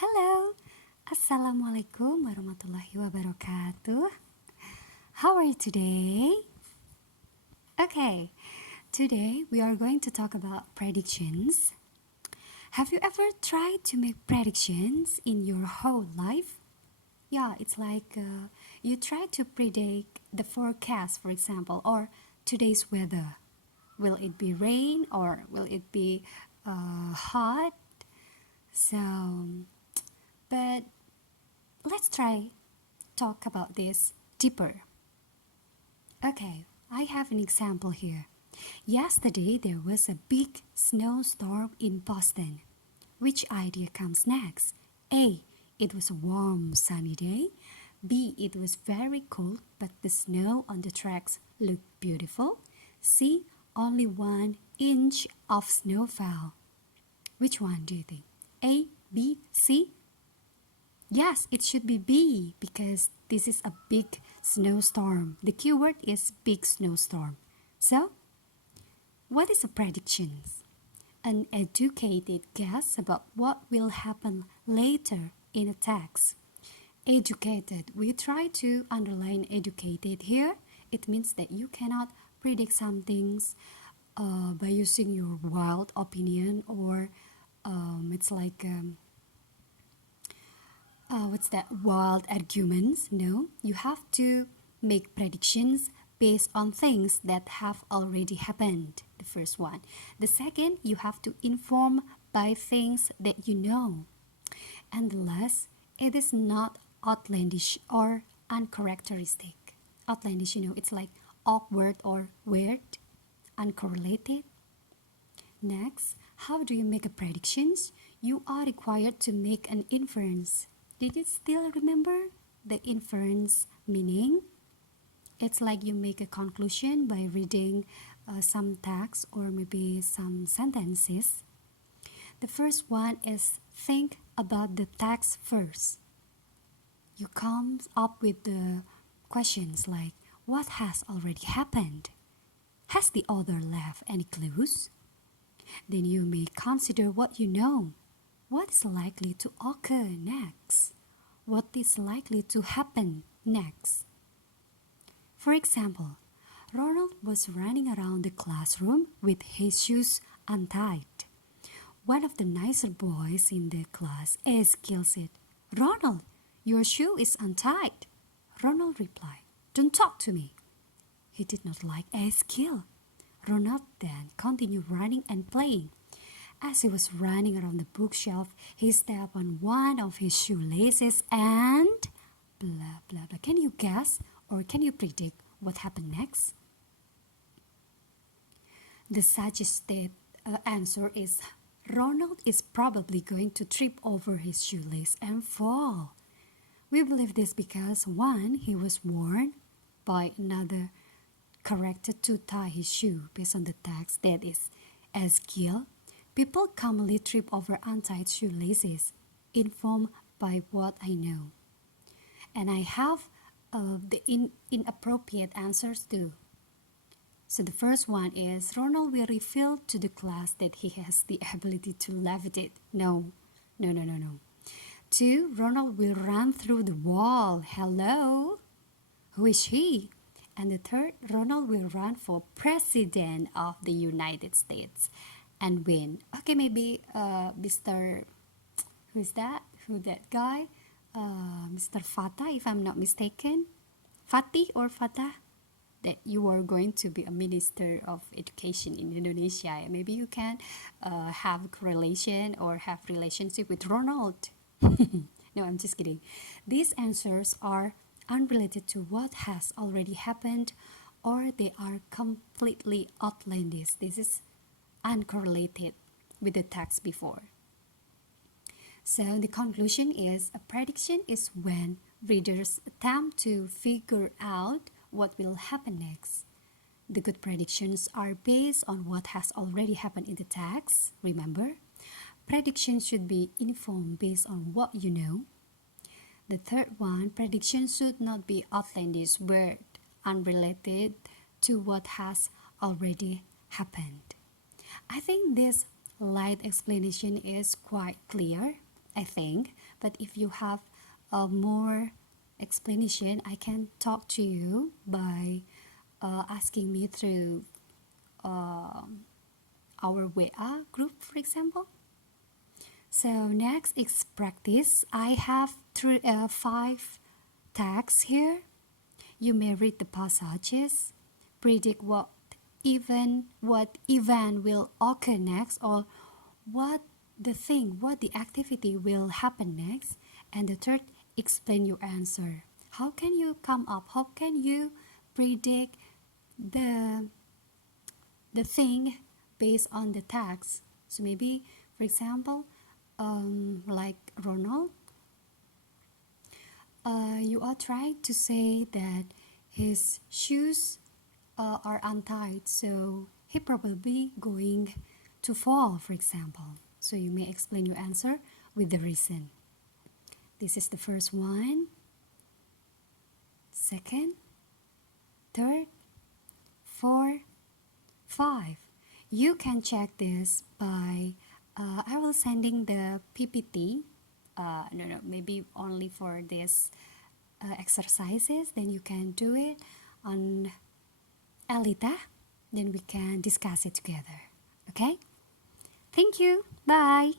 Hello, Assalamualaikum warahmatullahi wabarakatuh. How are you today? Okay, today we are going to talk about predictions. Have you ever tried to make predictions in your whole life? Yeah, it's like you try to predict the forecast, for example, or today's weather. Will it be rain or will it be hot? So, but let's try talk about this deeper. Okay, I have an example here. Yesterday there was a big snowstorm in Boston. Which idea comes next? A. It was a warm, sunny day. B. It was very cold, but the snow on the tracks looked beautiful. C. Only 1 inch of snow fell. Which one do you think? A, B, C? Yes, it should be B because this is a big snowstorm. The keyword is big snowstorm. So, what is a prediction? An educated guess about what will happen later in a text. Educated. We try to underline educated here. It means that you cannot predict some things by using your wild opinion or it's like what's that, wild arguments. No, you have to make predictions based on things that have already happened. The first one. The second, you have to inform by things that you know. And the last, it is not outlandish or uncharacteristic. Outlandish, it's like awkward or weird, uncorrelated. Next, how do you make a predictions? You are required to make an inference. Did you still remember the inference meaning? It's like you make a conclusion by reading some text or maybe some sentences. The first one is think about the text first. You come up with the questions like, what has already happened? Has the author left any clues? Then you may consider what you know. What is likely to occur next? What is likely to happen next? For example, Ronald was running around the classroom with his shoes untied. One of the nicer boys in the class, S.Pd, said, "Ronald, your shoe is untied." Ronald replied, "Don't talk to me." He did not like S.Pd. Ronald then continued running and playing. As he was running around the bookshelf, he stepped on one of his shoelaces and blah blah blah. Can you guess or can you predict what happened next? The suggested answer is Ronald is probably going to trip over his shoelace and fall. We believe this because one, he was warned by another character to tie his shoe based on the text that is as Gil. People commonly trip over untied shoelaces, informed by what I know. And I have the inappropriate answers too. So the first one is Ronald will reveal to the class that he has the ability to levitate. No. 2. Ronald will run through the wall. Hello? Who is he? And the third, Ronald will run for president of the United States and win. Okay, maybe Mr. Who's that? Who that guy? Mr. Fatah, if I'm not mistaken. Fatih or Fatah? That you are going to be a minister of education in Indonesia. Maybe you can have a correlation or have relationship with Ronald. No, I'm just kidding. These answers are unrelated to what has already happened or they are completely outlandish. This is uncorrelated with the text before. So the conclusion is a prediction is when readers attempt to figure out what will happen next. The good predictions are based on what has already happened in the text. Remember, predictions should be informed based on what you know. The third one, predictions should not be outlandish, weird, unrelated to what has already happened. I think this light explanation is quite clear. I think. But if you have more explanation, I can talk to you by asking me through our WA group, for example. So next is practice. I have 5 tags here. You may read the passages, predict what event will occur next, or what the activity will happen next. And the third, explain your answer. How can you come up? How can you predict the thing based on the tags? So maybe, for example, like Ronald, you are trying to say that his shoes are untied, so he probably going to fall, for example. So you may explain your answer with the reason. This is the first one, second, third, 4, 5. You can check this by I will sending the PPT. Maybe only for this exercises. Then you can do it on Alita. Then we can discuss it together. Okay? Thank you. Bye.